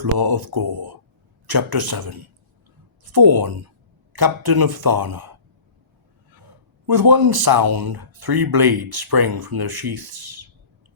Outlaw of Gor, Chapter 7. Thorn, Captain of Tharna. With one sound, 3 blades sprang from their sheaths.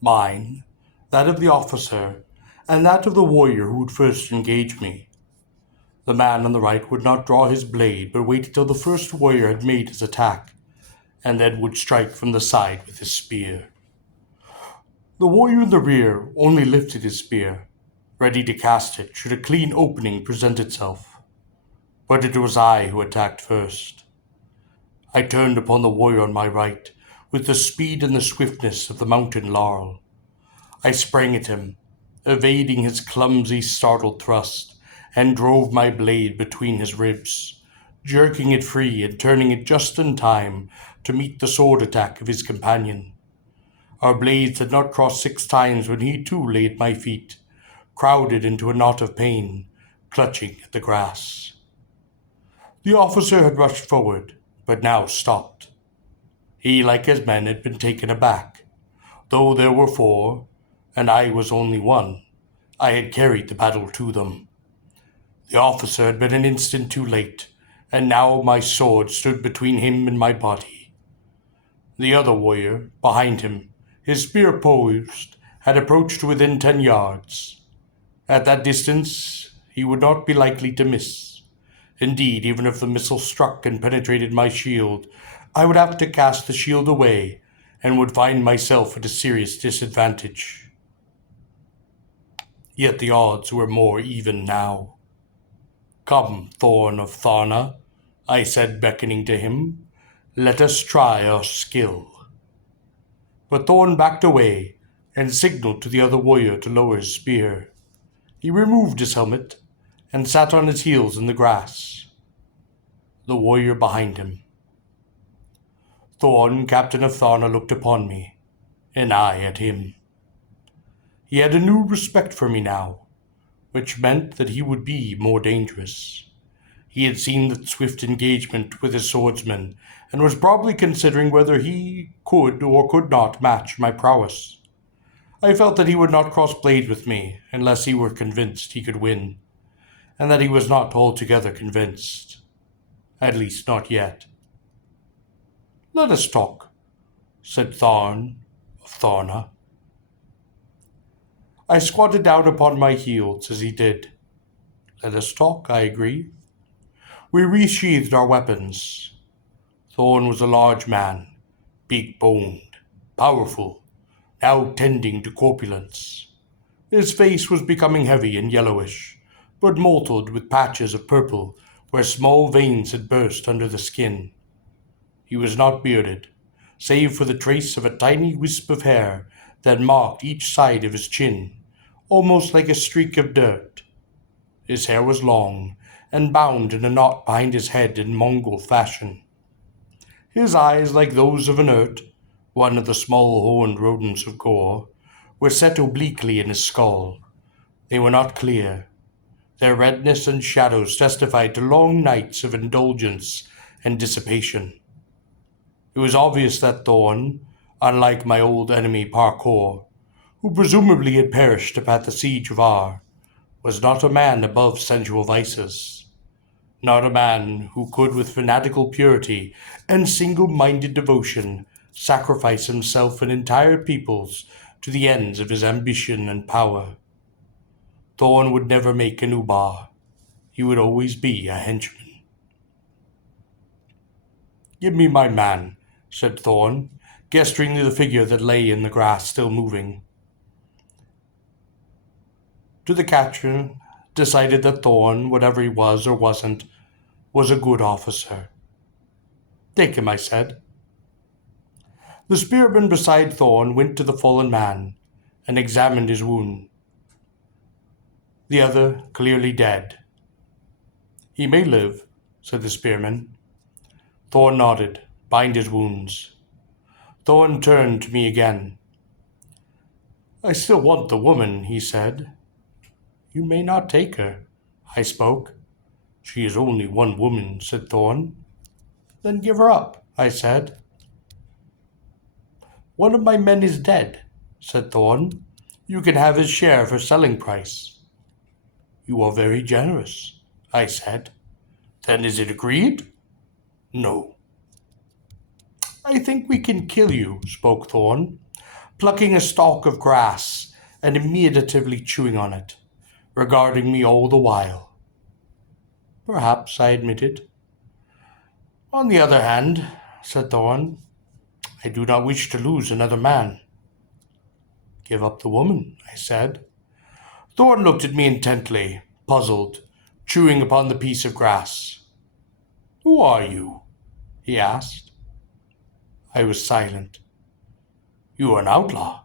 Mine, that of the officer, and that of the warrior who would first engage me. The man on the right would not draw his blade, but waited till the first warrior had made his attack, and then would strike from the side with his spear. The warrior in the rear only lifted his spear, ready to cast it should a clean opening present itself. But it was I who attacked first. I turned upon the warrior on my right, with the speed and the swiftness of the mountain laurel. I sprang at him, evading his clumsy, startled thrust, and drove my blade between his ribs, jerking it free and turning it just in time to meet the sword attack of his companion. Our blades had not crossed 6 times when he too lay at my feet, crowded into a knot of pain, clutching at the grass. The officer had rushed forward, but now stopped. He, like his men, had been taken aback. Though there were 4, and I was only 1, I had carried the battle to them. The officer had been an instant too late, and now my sword stood between him and my body. The other warrior, behind him, his spear poised, had approached to within 10 yards. At that distance, he would not be likely to miss. Indeed, even if the missile struck and penetrated my shield, I would have to cast the shield away and would find myself at a serious disadvantage. Yet the odds were more even now. "Come, Thorn of Tharna," I said, beckoning to him. "Let us try our skill." But Thorn backed away and signaled to the other warrior to lower his spear. He removed his helmet and sat on his heels in the grass. The warrior behind him. Thorn, Captain of Tharna, looked upon me, and I at him. He had a new respect for me now, which meant that he would be more dangerous. He had seen the swift engagement with his swordsman, and was probably considering whether he could or could not match my prowess. I felt that he would not cross blades with me unless he were convinced he could win, and that he was not altogether convinced. At least not yet. "Let us talk," said Thorn of Tharna. I squatted down upon my heels as he did. "Let us talk," I agreed. We resheathed our weapons. Thorn was a large man, big-boned, powerful, now tending to corpulence. His face was becoming heavy and yellowish, but mottled with patches of purple where small veins had burst under the skin. He was not bearded, save for the trace of a tiny wisp of hair that marked each side of his chin, almost like a streak of dirt. His hair was long, and bound in a knot behind his head in Mongol fashion. His eyes, like those of an urt, one of the small horned rodents of Gor, were set obliquely in his skull. They were not clear. Their redness and shadows testified to long nights of indulgence and dissipation. It was obvious that Thorn, unlike my old enemy Parkour, who presumably had perished at the siege of Ar, was not a man above sensual vices. Not a man who could with fanatical purity and single-minded devotion sacrifice himself and entire peoples to the ends of his ambition and power. Thorn would never make an Ubar. He would always be a henchman. "Give me my man," said Thorn, gesturing to the figure that lay in the grass still moving. To the captain, decided that Thorn, whatever he was or wasn't, was a good officer. "Take him," I said. The spearman beside Thorn went to the fallen man and examined his wound. The other clearly dead. "He may live," said the spearman. Thorn nodded. "Bind his wounds." Thorn turned to me again. "I still want the woman," he said. "You may not take her," I spoke. "She is only one woman," said Thorn. "Then give her up," I said. "One of my men is dead," said Thorn. "You can have his share for selling price." You are very generous, I said. Then is it agreed? No. I think we can kill you, spoke Thorn, plucking a stalk of grass and immediately chewing on it, regarding me all the while. Perhaps, I admitted. On the other hand, said Thorn, I do not wish to lose another man. Give up the woman, I said. Thorn looked at me intently, puzzled, chewing upon the piece of grass. Who are you? He asked. I was silent. You are an outlaw.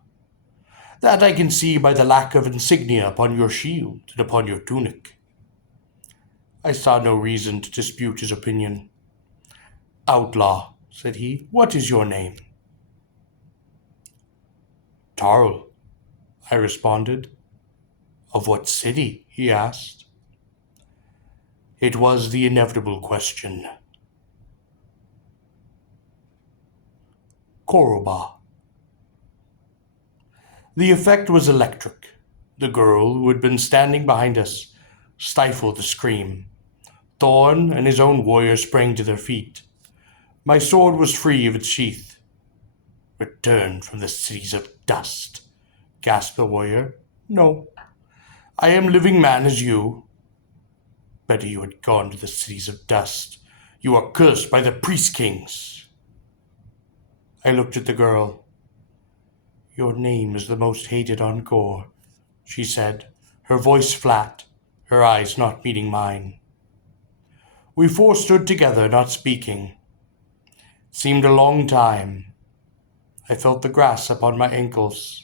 That I can see by the lack of insignia upon your shield and upon your tunic. I saw no reason to dispute his opinion. Outlaw, said he, what is your name? Tarl, I responded. Of what city? He asked. It was the inevitable question. Koroba. The effect was electric. The girl, who had been standing behind us, stifled a scream. Thorn and his own warrior sprang to their feet. My sword was free of its sheath. Returned from the cities of dust, gasped the warrior. No, I am living man as you. Better you had gone to the cities of dust. You are cursed by the priest kings. I looked at the girl. Your name is the most hated on Gor, she said, her voice flat, her eyes not meeting mine. We four stood together, not speaking. It seemed a long time. I felt the grass upon my ankles,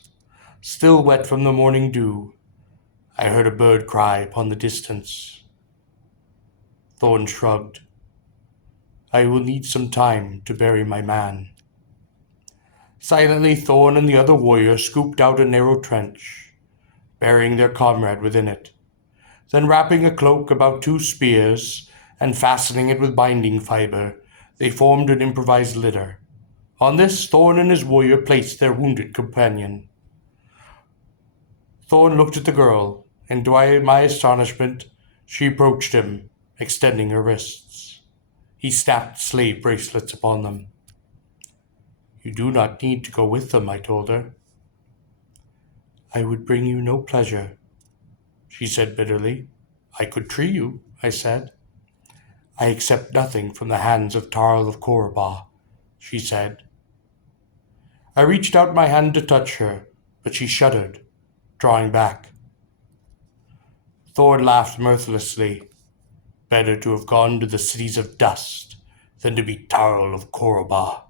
still wet from the morning dew. I heard a bird cry upon the distance. Thorn shrugged. I will need some time to bury my man. Silently, Thorn and the other warrior scooped out a narrow trench, burying their comrade within it. Then, wrapping a cloak about 2 spears and fastening it with binding fiber, they formed an improvised litter. On this, Thorn and his warrior placed their wounded companion. Thorn looked at the girl, and to my astonishment, she approached him, extending her wrists. He snapped slave bracelets upon them. You do not need to go with them, I told her. I would bring you no pleasure, she said bitterly. I could tree you, I said. I accept nothing from the hands of Tarl of Koraba, she said. I reached out my hand to touch her, but she shuddered, drawing back. Thorn laughed mirthlessly. Better to have gone to the cities of dust than to be Tarl of Koraba.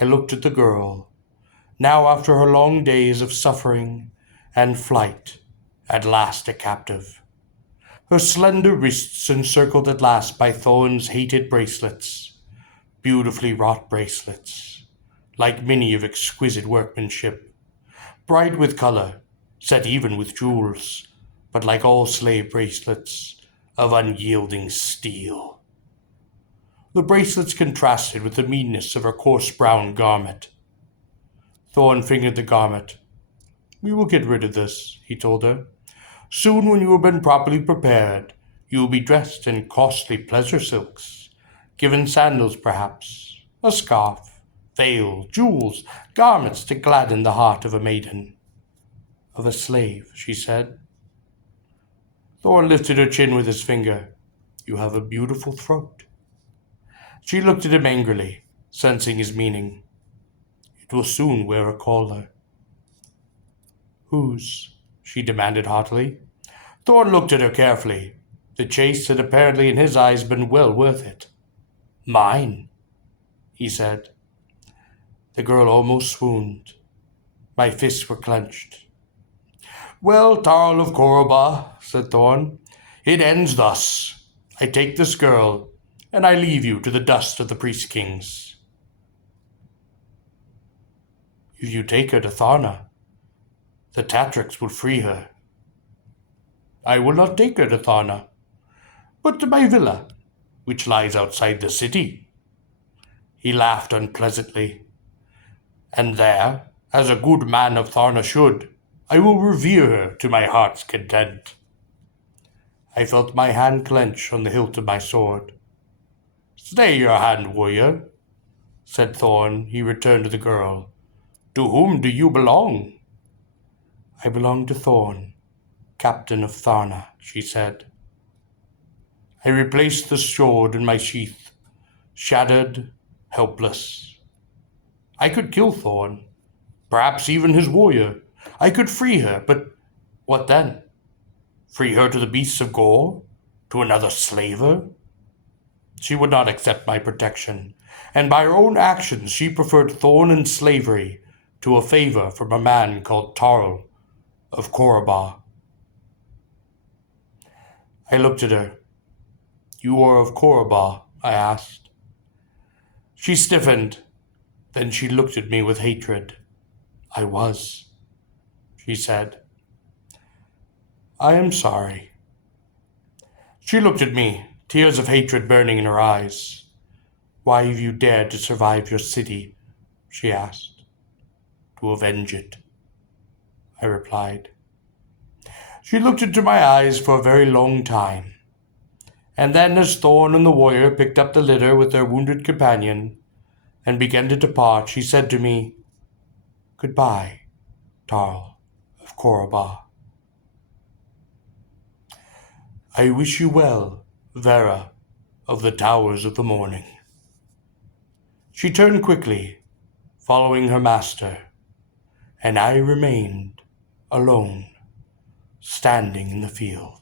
I looked at the girl, now after her long days of suffering and flight, at last a captive. Her slender wrists encircled at last by Thorn's hated bracelets, beautifully wrought bracelets, like many of exquisite workmanship, bright with color, set even with jewels, but like all slave bracelets, of unyielding steel. The bracelets contrasted with the meanness of her coarse brown garment. Thorn fingered the garment. We will get rid of this, he told her. Soon, when you have been properly prepared, you will be dressed in costly pleasure silks, given sandals perhaps, a scarf, veil, jewels, garments to gladden the heart of a maiden. Of a slave, she said. Thorn lifted her chin with his finger. You have a beautiful throat. She looked at him angrily, sensing his meaning. It will soon wear a collar. Whose? She demanded haughtily. Thorn looked at her carefully. The chase had apparently in his eyes been well worth it. Mine, he said. The girl almost swooned. My fists were clenched. Well, Tarl of Koraba, said Thorn, it ends thus. I take this girl, and I leave you to the dust of the priest kings. If you take her to Tharna, the Tatrix will free her. I will not take her to Tharna, but to my villa, which lies outside the city. He laughed unpleasantly. And there, as a good man of Tharna should, I will revere her to my heart's content. I felt my hand clench on the hilt of my sword. "Stay your hand, warrior," said Thorn. He returned to the girl. "To whom do you belong?" "I belong to Thorn, captain of Tharna," she said. I replaced the sword in my sheath, shattered, helpless. I could kill Thorn, perhaps even his warrior. I could free her, but what then? Free her to the beasts of Gor? To another slaver? She would not accept my protection, and by her own actions she preferred Thorn and slavery to a favor from a man called Tarl of Koraba. I looked at her. "You are of Koraba?" I asked. She stiffened. Then she looked at me with hatred. "I was," she said. "I am sorry." She looked at me, tears of hatred burning in her eyes. "Why have you dared to survive your city?" she asked. "To avenge it," I replied. She looked into my eyes for a very long time, and then, as Thorn and the warrior picked up the litter with their wounded companion and began to depart, she said to me, "Goodbye, Tarl of Koraba. I wish you well, Vera of the Towers of the Morning." She turned quickly, following her master, and I remained alone, standing in the field.